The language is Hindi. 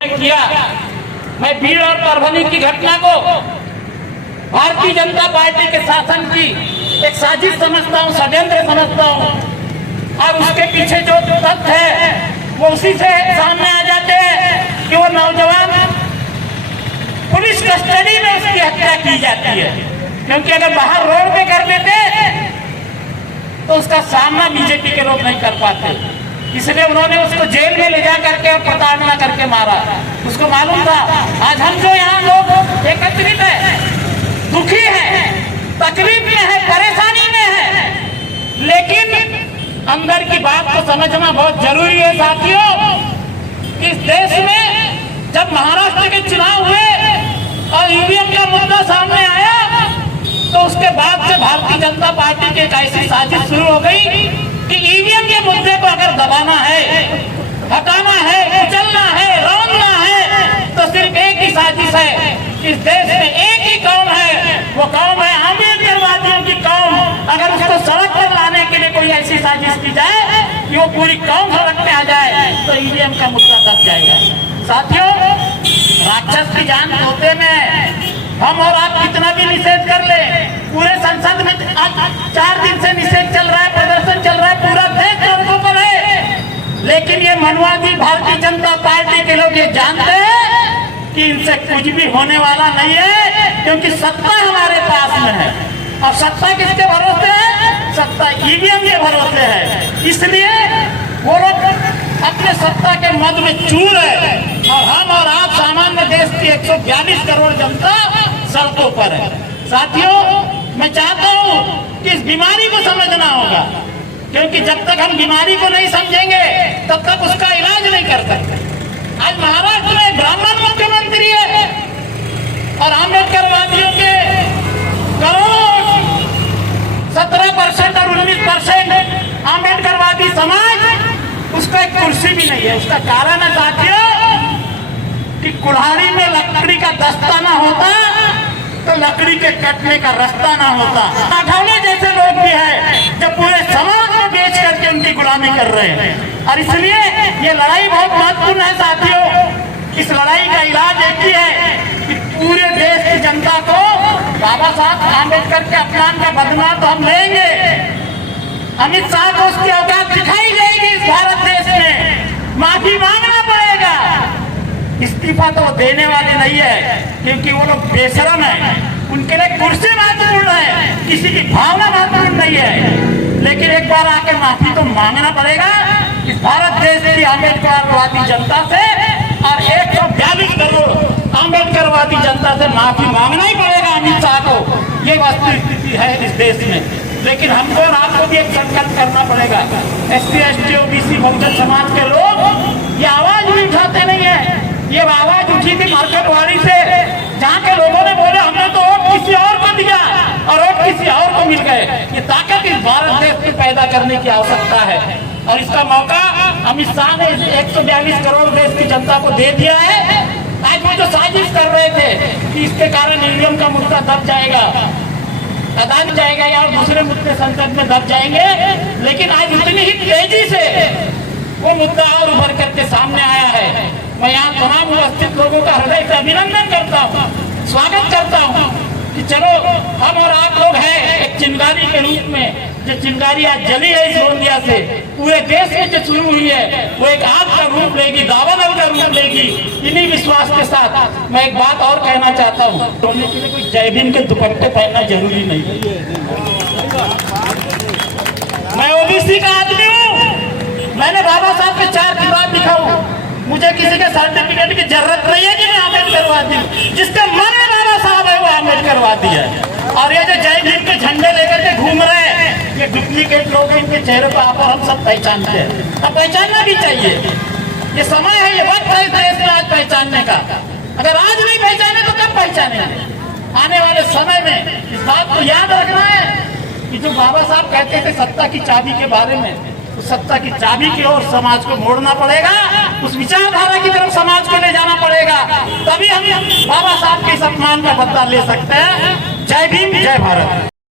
किया। मैं भीड़ और परभनी की घटना को भारतीय जनता पार्टी के शासन की एक साजिश समझता हूँ, षड्यंत्र समझता हूँ। और उसके पीछे जो तथ्य है वो उसी से सामने आ जाते हैं कि वो नौजवान पुलिस कस्टडी में उसकी हत्या की जाती है, क्योंकि अगर बाहर रोड पे कर देते तो उसका सामना बीजेपी के लोग नहीं कर पाते, इसलिए उन्होंने उसको जेल में ले जा करके और प्रताड़ना करके मारा। उसको मालूम था आज हम जो यहाँ लोग एकत्रित है, दुखी है, तकलीफ में है, परेशानी में है, लेकिन अंदर की बात को समझना बहुत जरूरी है साथियों। इस देश में जब महाराष्ट्र के चुनाव हुए और ईवीएम का मुद्दा सामने आया तो उसके बाद से भारतीय जनता पार्टी की एक ऐसी साजिश शुरू हो गई कि ईवीएम के मुद्दे को अगर दबाना है, हटाना है, कुचलना है, रौंदना है तो सिर्फ एक ही साजिश है। इस देश में एक ही कौम है, वो कौम है आंबेडकरवादियों की कौम। अगर उसको सड़क पर लाने के लिए कोई ऐसी साजिश की जाए कि वो पूरी कौम सड़क पे आ जाए तो ईवीएम का मुद्दा दब जाएगा। साथियों, राक्षस की जान तोते में हम और आप कितना भी निषेध कर ले, पूरे संसद में 4 दिन से निषेध चल रहा है, प्रदर्शन चल रहा है, पूरा देश सड़कों पर है, लेकिन ये मनवादी भारतीय जनता पार्टी के लोग ये जानते हैं कि इनसे कुछ भी होने वाला नहीं है, क्योंकि सत्ता हमारे पास में है। और सत्ता किसके भरोसे है? सत्ता ईवीएम के भरोसे है। इसलिए वो लोग अपने सत्ता के मद में चूर है और हम और आप सामान्य देश की 142 करोड़ जनता सड़कों पर है। साथियों, मैं चाहता हूं कि इस बीमारी को समझना होगा, क्योंकि जब तक हम बीमारी को नहीं समझेंगे तब तक उसका इलाज नहीं कर सकते। आज महाराष्ट्र में ब्राह्मण मुख्यमंत्री है और आंबेडकरवादियों के करोड़ 17% और 19% आंबेडकरवादी समाज, उसका एक कुर्सी भी नहीं है। उसका कारण है साथियों कि कुल्हाड़ी में लकड़ी का दस्ता ना होता तो लकड़ी के कटने का रास्ता ना होता। आठौले जैसे लोग भी हैं जो पूरे समाज को बेच करके उनकी गुलामी कर रहे हैं। और इसलिए ये लड़ाई बहुत महत्वपूर्ण है साथियों। इस लड़ाई का इलाज एक ही है कि पूरे देश की जनता को बाबा साहब आम्बेडकर के अपमान का बदला तो हम लेंगे। अमित शाह को उसकी औकात दिखाई जाएगी इस भारत देश में, माफी मांगना पड़ेगा। इस्तीफा तो वो देने वाले नहीं है, क्योंकि वो लोग बेशरम है, उनके लिए कुर्सी महत्वपूर्ण है, किसी की भावना महत्वपूर्ण नहीं है। लेकिन एक बार आके माफी तो मांगना पड़ेगा इस भारत देश की आंबेडकरवादी जनता से, और 142 करोड़ आंबेडकरवादी जनता से माफी मांगना ही पड़ेगा अमित शाह को। ये वास्तविक स्थिति है इस देश में। लेकिन हमको और आपको भी एक संकल्प करना पड़ेगा। SC, ST, OBC Bahujan Samaj के लोग ये आवाज भी उठाते नहीं है। ये आवाज उठी थी मार्केटवाड़ी से, जहाँ के लोगों ने बोले हमने तो वोट किसी और को दिया और वोट किसी और को मिल गए। ये ताकत इस भारत देश में पैदा करने की आवश्यकता है और इसका मौका अमित शाह ने 142 करोड़ देश की जनता को दे दिया है। आज वो जो साजिश कर रहे थे कि इसके कारण ईवीएम का मुद्दा दब जाएगा, अदानी जाएगा या दूसरे मुद्दे संसद में दब जाएंगे, लेकिन आज इतनी ही तेजी से वो मुद्दा और उभर करके सामने आया है। मैं यहाँ तमाम उपस्थित लोगों का हृदय से अभिनंदन करता हूँ, स्वागत करता हूँ कि चलो हम और आप लोग हैं एक चिंगारी के रूप में। जो चिंगारी आज जली है इस गोंदिया से, पूरे देश में जो शुरू हुई है वो एक आग का रूप लेगी, दावानल का रूप लेगी। इन्हीं विश्वास के साथ मैं एक बात और कहना चाहता हूँ, बोलने के लिए कोई जय भीम के दुपट्टे पहनना जरूरी नहीं है। मैं OBC का आदमी हूँ, मैंने बाबा साहब के 4 किताब लिखा हूँ, मुझे किसी के सर्टिफिकेट की जरूरत नहीं है कि मैं आंबेडकरवादी हूँ। जिसका मन में बाबा साहब है वो आंबेडकरवादी है। और ये जो जय भीम के झंडे लेकर के घूम रहे हैं ये डुप्लीकेट लोग हैं, इनके चेहरे पर आप और हम सब पहचानते हैं। अब पहचानना भी चाहिए, ये समय है, ये वक्त है इस देश में आज पहचानने का। अगर आज नहीं पहचाने तो कब पहचाने? आने वाले समय में इस बात को याद रखना है कि जो बाबा साहब कहते थे सत्ता की चाबी के बारे में, उस सत्ता की चाबी की ओर समाज को मोड़ना पड़ेगा, उस विचारधारा की तरफ समाज को ले जाना पड़ेगा, तभी हम बाबा साहब के सम्मान का बदला ले सकते हैं। जय भीम, जय भारत।